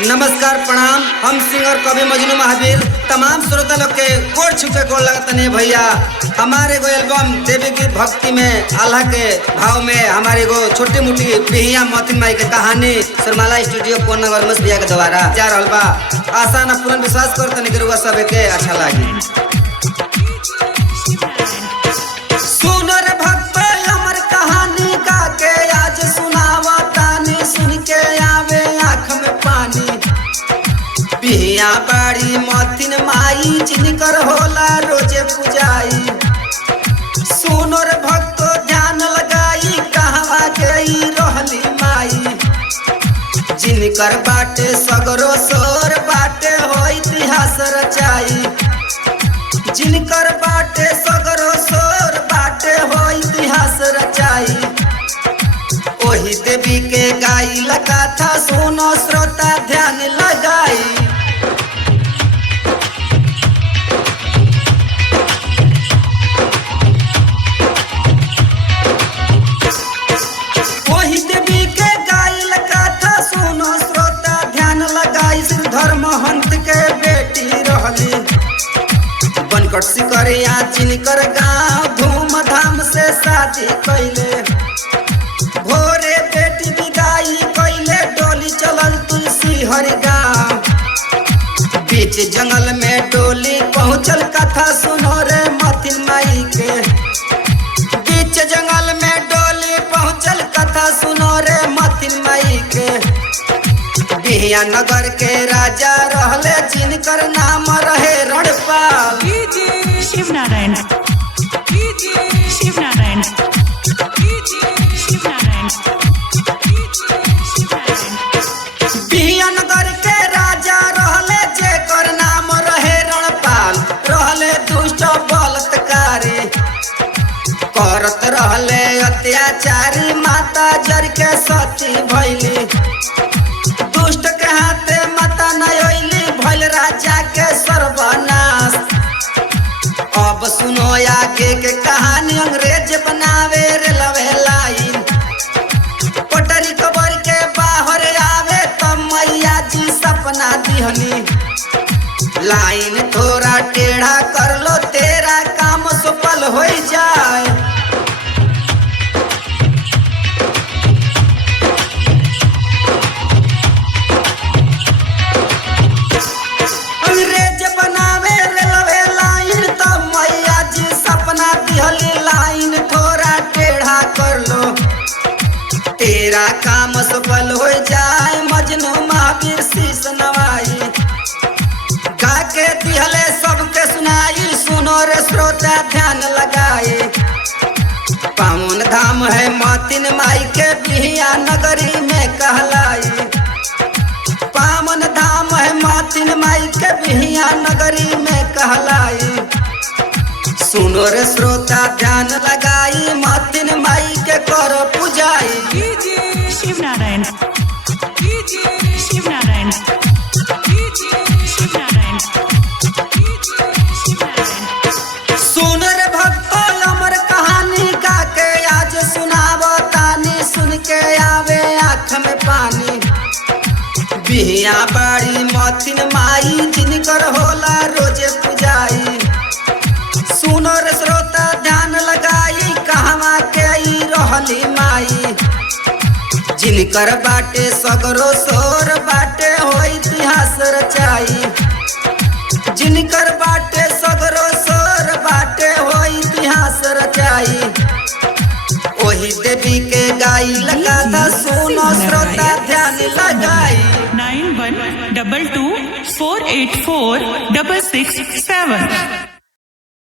नमस्कार प्रणाम। हम सिंगर कवि मजनू महावीर तमाम श्रोता लोग के गोड़ छुके गोड़ लगता नहीं भैया। हमारे गो एल्बम देवी की भक्ति में अल्लाह के भाव में हमारे गो छोटी मोटी बिहिया मोतिन माई के कहानी सुरमाला स्टूडियो कोन नगर में भैया के द्वारा जा रहल बा। आशा न पूर्ण विश्वास करते नहीं कि सब के अच्छा लागी। बिहिया बाड़ी मोतिन माई जिनकर होला रोजे पुजाई। सुनो रे भक्तो ध्यान लगाई कहवा गई रहली माई। जिनकर बाटे सगरो सोर बाटे हो इतिहास रचाई। जिनकर बाटे सगरो सोर बाटे हो इतिहास रचाई। ओही देवी के गाई लगा था सुनो श्रोता ध्यान लगाई। सिकरिया जिनकर गाँव धूमधाम से शादी कैले। भोरे बेटी विदाई कैले डोली चलल तुलसी हर गाँव। बीच जंगल में डोली पहुँचल कथा सुनो रे मोतिन माई के। बीच जंगल में डोली पहुँचल कथा सुनो रे मोतिन माई के। बिहिया नगर के राजा रहले जिनकर नाम रहे रणपाल। शिव नारायण शिव नारायण शिव नारायण। बिहिया नगर के राजा रहले जेकर नाम रहे रणपाल। रहले दुष्ट बलात्कारी करत रहले अत्याचारी। माता जर के सती भैली दुष्ट के हाथे माता नयली भैल राजा के सर्वनाश। अब सुनो आगे के कहानी अंग्रेज बनावे रेलवे लाइन। पटरी कबर के बाहर आवे तो मैया जी सपना दिहनी। लाइन थोड़ा टेढ़ा कर लो तेरा काम सफल हो जाए। लाइन थोड़ा टेढ़ा कर लो तेरा काम सफल हो जाए। मजनू महावीर शीश नवाई गा के दिहले सबके सुनाई। सुनो रे श्रोता ध्यान लगाए। पावन धाम है मोतिन माई के बिहिया नगरी में कहलाई। पावन धाम है मोतिन माई के बिहिया नगरी में कहलाई। सुनो रे श्रोता ध्यान लगाई मोतिन माई के करो पुजाई। शिव नारायण शिव नारायण शिव नारायण। सुन रे भक्तो अमर कहानी गा के आज सुनावो तानी। सुन के आवे आँख में पानी। बिहिया बाड़ी मोतिन माई जिनकर होला रोजे पुजाई। सुनो रे श्रोता ध्यान लगाई कहवा के रहली माई। जिनकर बाटे सगरो सोर बाटे हो इतिहास रचाई। जिनकर बाटे सगरो सोर बाटे हो इतिहास रचाई। ओही देवी के गाई लगा था सुनो श्रोता ध्यान लगाई। 9122 484 667।